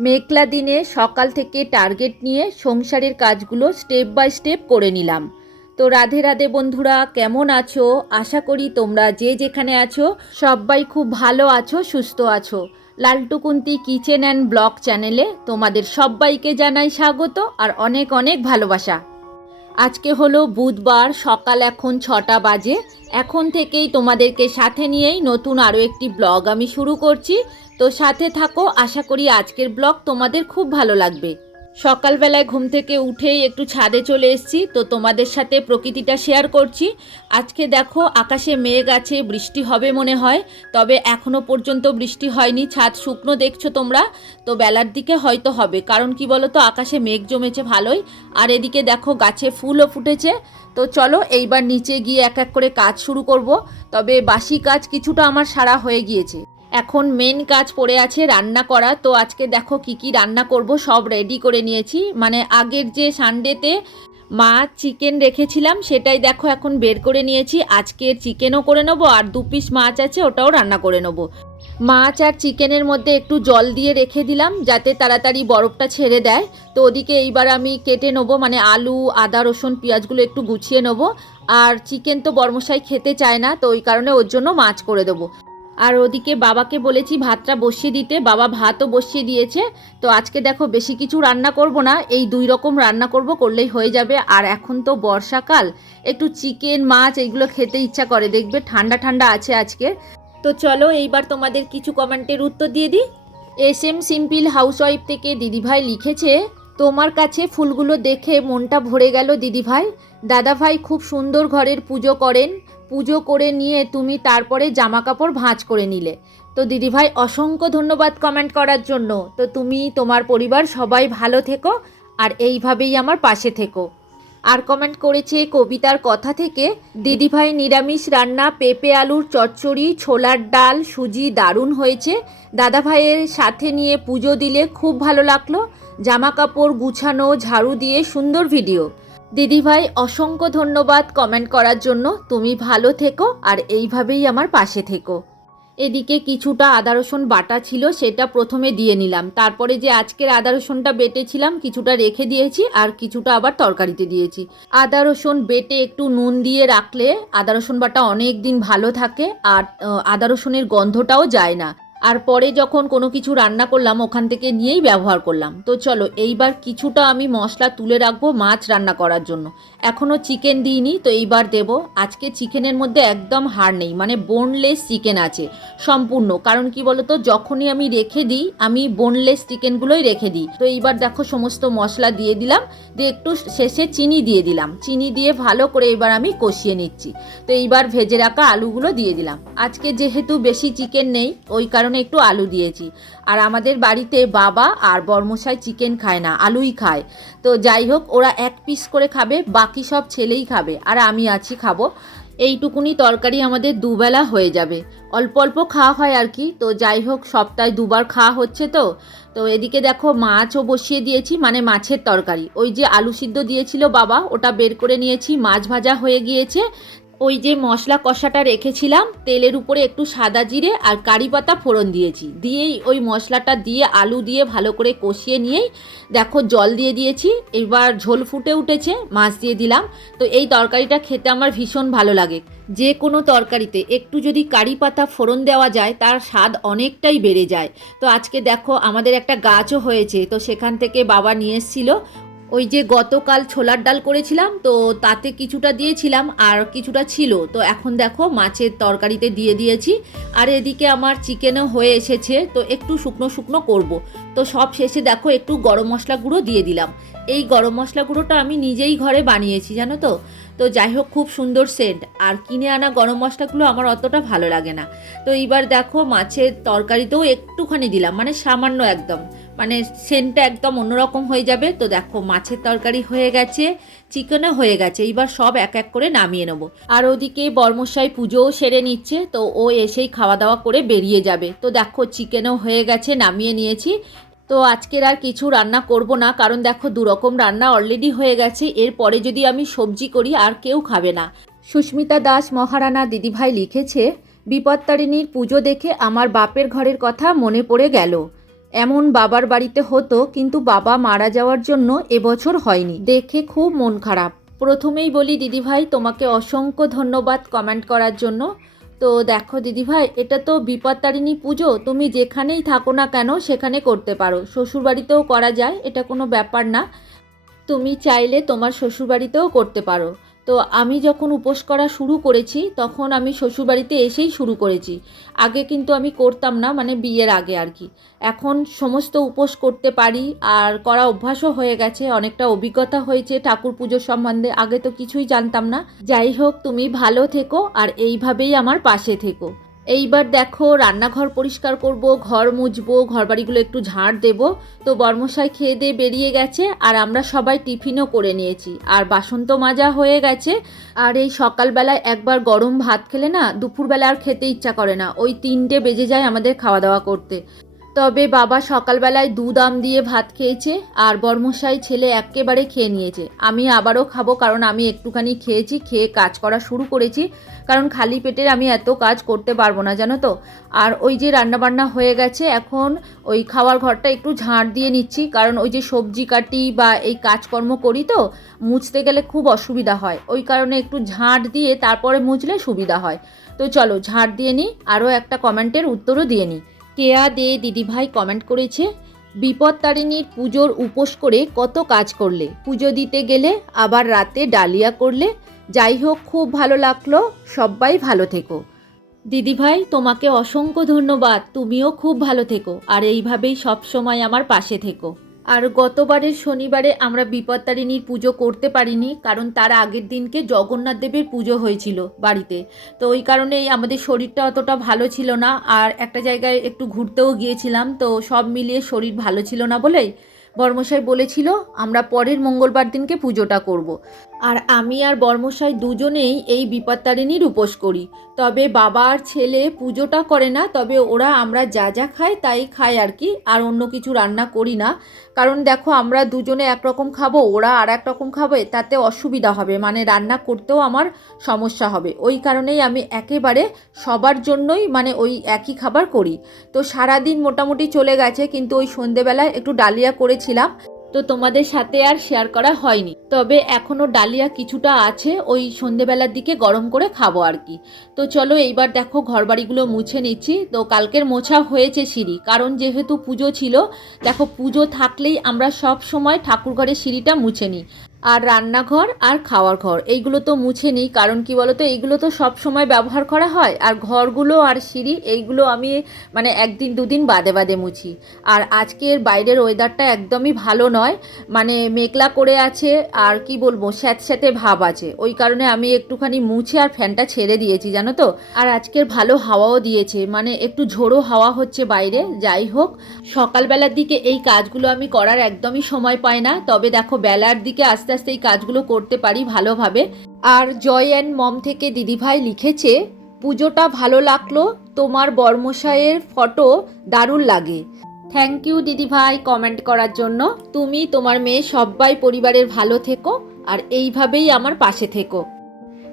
মেঘলা দিনে সকাল থেকে টার্গেট নিয়ে সংসারের কাজগুলো স্টেপ বাই স্টেপ করে নিলাম। তো রাধে রাধে বন্ধুরা, কেমন আছো? আশা করি তোমরা যে যেখানে আছো, সবাই খুব ভালো আছো, সুস্থ আছো। লালটুকুন্তি কিচেন অ্যান্ড ব্লগ চ্যানেলে তোমাদের সবাইকে জানাই স্বাগত আর অনেক অনেক ভালোবাসা। আজকে হলো বুধবার, সকাল এখন ছটা বাজে। এখন থেকেই তোমাদেরকে সাথে নিয়েই নতুন আরও একটি ব্লগ আমি শুরু করছি। তো সাথে থাকো, আশা করি আজকের ব্লগ তোমাদের খুব ভালো লাগবে। সকালবেলায় ঘুম থেকে উঠেই একটু ছাদে চলে এসেছি, তো তোমাদের সাথে প্রকৃতিটা শেয়ার করছি। আজকে দেখো আকাশে মেঘ আছে, বৃষ্টি হবে মনে হয়, তবে এখনও পর্যন্ত বৃষ্টি হয়নি, ছাদ শুকনো দেখছ তোমরা, তো বেলার দিকে হয়তো হবে, কারণ কি বলো তো আকাশে মেঘ জমেছে ভালোই, আর এদিকে দেখো গাছে ফুলও ফুটেছে, তো চলো এইবার নিচে গিয়ে এক এক করে কাজ শুরু করব, তবে বাসি কাজ কিছুটা আমার সারা হয়ে গিয়েছে। এখন মেন কাজ পড়ে আছে রান্না করা। তো আজকে দেখো কি কি রান্না করব, সব রেডি করে নিয়েছি। মানে আগের যে সানডেতে মাছ চিকেন রেখেছিলাম, সেটাই দেখো এখন বের করে নিয়েছি। আজকের চিকেনও করে নেব, আর দু পিস মাছ আছে, ওটাও রান্না করে নেব। মাছ আর চিকেনের মধ্যে একটু জল দিয়ে রেখে দিলাম, যাতে তাড়াতাড়ি বরফটা ছেড়ে দেয়। তো ওদিকে এইবার আমি কেটে নেব মানে আলু, আদা, রসুন, পেঁয়াজগুলো একটু গুছিয়ে নেব। আর চিকেন তো বর্মশাই খেতে চায় না, তো ওই কারণে ওর জন্য মাছ করে দেবো। আর ওদিকে বাবাকে বলেছি ভাতটা বসিয়ে দিতে, বাবা ভাতও বসিয়ে দিয়েছে। তো আজকে দেখো বেশি কিছু রান্না করব না, এই দুই রকম রান্না করব, করলেই হয়ে যাবে। আর এখন তো বর্ষাকাল, একটু চিকেন, মাছ এইগুলো খেতে ইচ্ছা করে, দেখবে ঠান্ডা ঠান্ডা আছে আজকে। তো চলো এইবার তোমাদের কিছু কমেন্টের উত্তর দিয়ে দিই। এস এম সিম্পল হাউসওয়াইফ থেকে দিদিভাই লিখেছে, তোমার কাছে ফুলগুলো দেখে মনটা ভরে গেল দিদিভাই। দাদাভাই খুব সুন্দর ঘরের পুজো করেন পুজো করে নিয়ে তুমি তারপরে জামা কাপড় ভাঁজ করে নিলে। তো দিদিভাই, অসংখ্য ধন্যবাদ কমেন্ট করার জন্য। তো তুমি, তোমার পরিবার সবাই ভালো থেকো আর এইভাবেই আমার পাশে থেকো। আর কমেন্ট করেছে কবিতার কথা থেকে, দিদিভাই, নিরামিষ রান্না, পেঁপে আলুর চচ্চড়ি, ছোলার ডাল, সুজি দারুণ হয়েছে। দাদাভাইয়ের সাথে নিয়ে পুজো দিলে খুব ভালো লাগল। জামা কাপড় গুছানো, ঝাড়ু দিয়ে সুন্দর ভিডিও দিদিভাই, অসংখ্য ধন্যবাদ কমেন্ট করার জন্য। তুমি ভালো থেকো আর এইভাবেই আমার পাশে থেকো। এদিকে কিছুটা আদা রসুন বাটা ছিল, সেটা প্রথমে দিয়ে নিলাম। তারপরে যে আজকের আদা রসুনটা বেটেছিলাম, কিছুটা রেখে দিয়েছি আর কিছুটা আবার তরকারিতে দিয়েছি। আদা রসুন বেটে একটু নুন দিয়ে রাখলে আদা রসুন বাটা অনেক দিন ভালো থাকে আর আদা রসুনের গন্ধটাও যায় না। আর পরে যখন কোনো কিছু রান্না করলাম, ওখান থেকে নিয়েই ব্যবহার করলাম। তো চলো, এইবার কিছুটা আমি মশলা তুলে রাখব মাছ রান্না করার জন্য। এখনও চিকেন দিইনি, তো এইবার দেব। আজকে চিকেনের মধ্যে একদম হাড় নেই মানে বোনলেস চিকেন আছে, সম্পূর্ণ। কারণ কি বলতো, যখনই আমি রেখে দিই, আমি বোনলেস চিকেনগুলোই রেখে দিই। তো এইবার দেখো, সমস্ত মশলা দিয়ে দিলাম, দিয়ে একটু শেষে চিনি দিয়ে দিলাম। চিনি দিয়ে ভালো করে এবার আমি কষিয়ে নিচ্ছি। তো এইবার ভেজে রাখা আলুগুলো দিয়ে দিলাম। আজকে যেহেতু বেশি চিকেন নেই, ওই কারণে একটু আলু দিয়েছি। আর আমাদের বাড়িতে বাবা আর বর্মশাই চিকেন খায় না, আলুই খায়। তো যাই হোক, ওরা এক পিস করে খাবে, বাকি সব ছেলেই খাবে। আর আমি আছি খাব। এইটুকুনি তরকারি আমাদের দুবেলা হয়ে যাবে। অল্প অল্প খাওয়া হয় আর কি। তো যাই হোক, সপ্তাহে দুবার খাওয়া হচ্ছে তো। তো এদিকে দেখো, মাছও বসিয়ে দিয়েছি মানে মাছের তরকারি। ওই যে আলু সিদ্ধ দিয়েছিল বাবা, ওটা বের করে নিয়েছি, মাছ ভাজা হয়ে গিয়েছে। ওই যে মশলা কষাটা রেখেছিলাম, তেলের উপরে একটু সাদা জিরে আর কারি পাতা ফোড়ন দিয়েছি। দিয়েই ওই মশলাটা দিয়ে আলু দিয়ে ভালো করে কষিয়ে নিয়েই দেখো জল দিয়ে দিয়েছি, এবার ঝোল ফুটে উঠেছে, মাছ দিয়ে দিলাম। তো এই তরকারিটা খেতে আমার ভীষণ ভালো লাগে। যে কোনো তরকারিতে একটু যদি কারি পাতা ফোড়ন দেওয়া যায়, তার স্বাদ অনেকটাই বেড়ে যায়। তো আজকে দেখো আমাদের একটা গাছও হয়েছে, তো সেখান থেকে বাবা নিয়ে এসেছিল। ওই যে গতকাল ছোলার ডাল করেছিলাম, তো তাতে কিছুটা দিয়েছিলাম আর কিছুটা ছিল। তো এখন দেখো মাছের তরকারিতে দিয়ে দিয়েছি। আর এদিকে আমার চিকেনও হয়ে এসেছে, তো একটু শুকনো শুকনো করব। তো সব শেষে দেখো একটু গরম মশলা গুঁড়ো দিয়ে দিলাম। এই গরম মশলা গুঁড়োটা আমি নিজেই ঘরে বানিয়েছি, জানো তো? তো যাই হোক, খুব সুন্দর সেন্ট আর কিনে আনা গরম মশলাগুলো আমার অতটা ভালো লাগে না। তো এইবার দেখো, মাছের তরকারিতেও একটুখানি দিলাম মানে সামান্য একদম। মানে সেন্টটা একদম অন্যরকম হয়ে যাবে। তো দেখো, মাছের তরকারি হয়ে গেছে চিকেনও হয়ে গেছে। এইবার সব এক এক করে নামিয়ে নেব। আর ওদিকে বর্মশাই পুজোও সেরে নিচ্ছে, তো ও এসেই খাওয়া দাওয়া করে বেরিয়ে যাবে। তো দেখো চিকেনও হয়ে গেছে, নামিয়ে নিয়েছি। তো আজকের আর কিছু রান্না করব না, কারণ দেখো দুরকম রান্না অলরেডি হয়ে গেছে, এরপরে যদি আমি সবজি করি আর কেউ খাবে না। সুস্মিতা দাস, মহারানা দিদিভাই লিখেছে, বিপত্তারিণীর পুজো দেখে আমার বাপের ঘরের কথা মনে পড়ে গেল। এমন বাবার বাড়িতে হতো, কিন্তু বাবা মারা যাওয়ার জন্য এবছর হয়নি। দেখে খুব মন খারাপ। প্রথমেই বলি, দিদিভাই, তোমাকে অসংখ্য ধন্যবাদ কমেন্ট করার জন্য। তো দেখো দিদিভাই এটা তো বিপত্তারিণী পুজো, তুমি যেখানেই থাকো না কেন সেখানে করতে পারো। শ্বশুরবাড়িতেও করা যায়, এটা কোনো ব্যাপার না। তুমি চাইলে তোমার শ্বশুরবাড়িতেও করতে পারো। তো আমি যখন উপোস করা শুরু করেছি, তখন আমি শ্বশুরবাড়িতে এসেই শুরু করেছি। আগে কিন্তু আমি করতাম না মানে বিয়ের আগে আর কি। এখন সমস্ত উপোস করতে পারি, আর করা অভ্যাসও হয়ে গেছে, অনেকটা অভিজ্ঞতা হয়েছে ঠাকুর পুজোর সম্বন্ধে, আগে তো কিছুই জানতাম না। যাই হোক, তুমি ভালো থেকো, আর এইভাবেই আমার পাশে থেকো। এইবার দেখো রান্নাঘর পরিষ্কার করব, ঘর মুছবো ঘর বাড়িগুলো একটু ঝাড় দেব। তো বর্মশাই খেয়ে দিয়ে বেরিয়ে গেছে আর আমরা সবাই টিফিনও করে নিয়েছি। আর বাসন তো মাজা হয়ে গেছে। আর এই সকালবেলায় একবার গরম ভাত খেলে না দুপুরবেলা আর খেতে ইচ্ছা করে না। ওই তিনটে বেজে যায় আমাদের খাওয়া দাওয়া করতে। তবে বাবা সকালবেলায় দুধ আম দিয়ে ভাত খেয়েছে আর বর্মশাই ছেলে একেবারে খেয়ে নিয়েছে। আমি আবারও খাব কারণ আমি একটুখানি খেয়েছি, খেয়ে কাজ করা শুরু করেছি। কারণ খালি পেটের আমি এত কাজ করতে পারব না, জানো তো? আর ওই যে রান্নাবান্না হয়ে গেছে, এখন ওই খাওয়ার ঘরটা একটু ঝাঁট দিয়ে নিচ্ছি। কারণ ওই যে সবজি কাটি বা এই কাজকর্ম করি তো, মুছতে গেলে খুব অসুবিধা হয়। ওই কারণে একটু ঝাঁট দিয়ে তারপরে মুছলে সুবিধা হয়। তো চলো ঝাঁট দিয়ে নিই, আরও একটা কমেন্টের উত্তরও দিয়ে নিই। কেয়া দে দিদিভাই কমেন্ট করেছে, বিপদ তারিণীর পুজোর উপোস করে কত কাজ করলে। পুজো দিতে গেলে আবার রাতে ডালিয়া করলে। যাই হোক, খুব ভালো লাগল। সবাই ভালো থেকো। দিদিভাই, তোমাকে অসংখ্য ধন্যবাদ। তুমিও খুব ভালো থেকো। আর এইভাবেই সবসময় আমার পাশে থেকো। আর গতবারের শনিবারে আমরা বিপত্তারিণীর পুজো করতে পারিনি, কারণ তার আগের দিনকে জগন্নাথ দেবের পুজো হয়েছিল বাড়িতে তো ওই কারণেই আমাদের শরীরটা অতটা ভালো ছিল না, আর একটা জায়গায় একটু ঘুরতেও গিয়েছিলাম, তো সব মিলিয়ে শরীর ভালো ছিল না বলেই বর্মশাই বলেছিল, আমরা পরের মঙ্গলবার দিনকে পুজোটা করব। আর আমি আর বর্মশাই দুজনেই এই বিপত্তারিণীর উপোস করি। তবে বাবা আর ছেলে পুজোটা করে না, তবে ওরা আমরা যা যা খাই তাই খাই আর কি, আর অন্য কিছু রান্না করি না। কারণ দেখো আমরা দুজনে একরকম খাব, ওরা আর এক রকম খাবে, তাতে অসুবিধা হবে মানে রান্না করতেও আমার সমস্যা হবে। ওই কারণেই আমি একেবারে সবার জন্যই মানে ওই একই খাবার করি। তো সারাদিন মোটামুটি চলে গেছে, কিন্তু ওই সন্ধেবেলায় একটু ডালিয়া করেছিলাম। তো তোমাদের সাথে আর শেয়ার করা হয়নি। তবে এখনও ডালিয়া কিছুটা আছে, ওই সন্ধেবেলার দিকে গরম করে খাব আর কি। তো চলো এইবার দেখো ঘরবাড়িগুলো মুছে নিচ্ছি। তো কালকের মোছা হয়েছে সিঁড়ি, কারণ যেহেতু পুজো ছিল, দেখো পুজো থাকলেই আমরা সব সময় ঠাকুর ঘরের সিঁড়িটা মুছে নিই। আর রান্নাঘর আর খাওয়ার ঘর। এইগুলো তো মুছে নিই, কারণ কি বলতো, এইগুলো তো সব সময় ব্যবহার করা হয়। আর ঘরগুলো আর সিঁড়ি, এইগুলো আমি মানে একদিন দুদিন বাদে বাদে মুছি। আর আজকের বাইরের ওয়েদারটা একদমই ভালো নয় মানে মেঘলা করে আছে, আর কি বলব, স্যাঁতস্যাঁতে ভাব আছে। ওই কারণে আমি একটুখানি মুছে আর ফ্যানটা ছেড়ে দিয়েছি, জানো তো? আর আজকের ভালো হাওয়াও দিয়েছে মানে একটু ঝোড়ো হাওয়া হচ্ছে বাইরে, যাই হোক। সকালবেলার দিকে এই কাজগুলো আমি করার একদমই সময় পাই না, তবে দেখো, বেলার দিকে আস্তে আস্তে আস্তে এই কাজগুলো করতে পারি ভালোভাবে। আর জয় অ্যান্ড মম থেকে দিদিভাই লিখেছে, পুজোটা ভালো লাগল, তোমার বর্মশায়ের ফটো দারুণ লাগে। থ্যাংক ইউ দিদিভাই কমেন্ট করার জন্য। তুমি, তোমার মেয়ে সবাই পরিবারের ভালো থেকো, আর এইভাবেই আমার পাশে থেকো।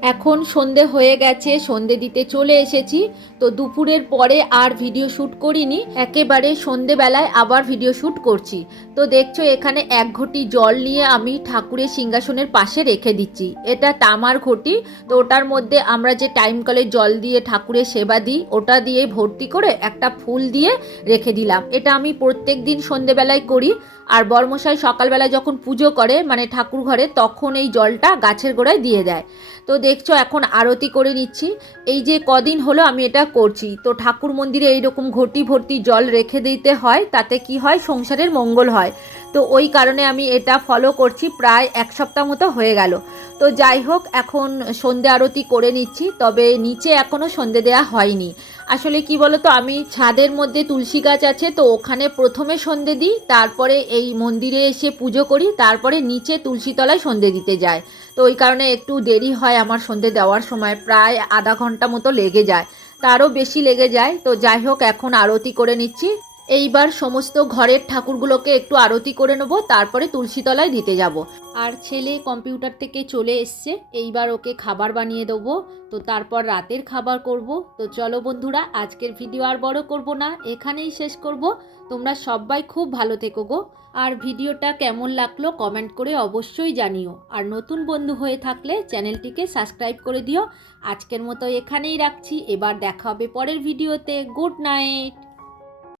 এখন সন্ধে হয়ে গেছে, সন্ধে দিতে চলে এসেছি। তো দুপুরের পরে আর ভিডিও শ্যুট করিনি, একেবারে সন্ধেবেলায় আবার ভিডিও শ্যুট করছি। তো দেখছ, এখানে এক ঘটি জল নিয়ে আমি ঠাকুরের সিংহাসনের পাশে রেখে দিচ্ছি। এটা তামার ঘটি, তো ওটার মধ্যে আমরা যে টাইম কলে জল দিয়ে ঠাকুরের সেবা দিই, ওটা দিয়ে ভর্তি করে একটা ফুল দিয়ে রেখে দিলাম। এটা আমি প্রত্যেক দিন সন্ধেবেলায় করি। আর বর্মশাই সকালবেলা যখন পুজো করে মানে ঠাকুর ঘরে, তখন এই জলটা গাছের গোড়ায় দিয়ে দেয়। তো দেখছ, এখন আরতি করে নিচ্ছি। এই যে কদিন হলো আমি এটা করছি। তো ঠাকুর মন্দিরে এইরকম ঘটি ভর্তি জল রেখে দিতে হয়, তাতে কি হয়? সংসারের মঙ্গল হয়। তো ওই কারণে আমি এটা ফলো করছি। প্রায় এক সপ্তাহ মতো হয়ে গেল। তো যাই হোক, এখন সন্ধে আরতি করে নিচ্ছি, তবে নিচে এখনও সন্ধে দেওয়া হয়নি। আসলে কি বলতো, আমি ছাদের মধ্যে তুলসী গাছ আছে, তো ওখানে প্রথমে সন্ধে দিই, তারপরে এই মন্দিরে এসে পুজো করি, তারপরে নিচে তুলসী তলায় সন্ধে দিতে যায় তো ওই কারণে একটু দেরি হয় আমার সন্ধে দেওয়ার সময়, প্রায় আধা ঘণ্টা মতো লেগে যায়। তারও বেশি লেগে যায়, তো যাই হোক, এখন আরতি করে নিচ্ছি। এইবার সমস্ত ঘরের ঠাকুরগুলোকে একটু আরতি করে নেব, তারপরে তুলসীতলায় দিতে যাব। আর ছেলে কম্পিউটার থেকে চলে এসছে, এইবার ওকে খাবার বানিয়ে দেবো। তো তারপর রাতের খাবার করব। তো চলো বন্ধুরা, আজকের ভিডিও আর বড় করব না, এখানেই শেষ করব। তোমরা সবাই খুব ভালো থেকো গো। আর ভিডিওটা কেমন লাগল কমেন্ট করে অবশ্যই জানিও। আর নতুন বন্ধু হয়ে থাকলে চ্যানেলটিকে সাবস্ক্রাইব করে দিও। আজকের মতো এখানেই রাখছি, এবার দেখা হবে পরের ভিডিওতে। Good night!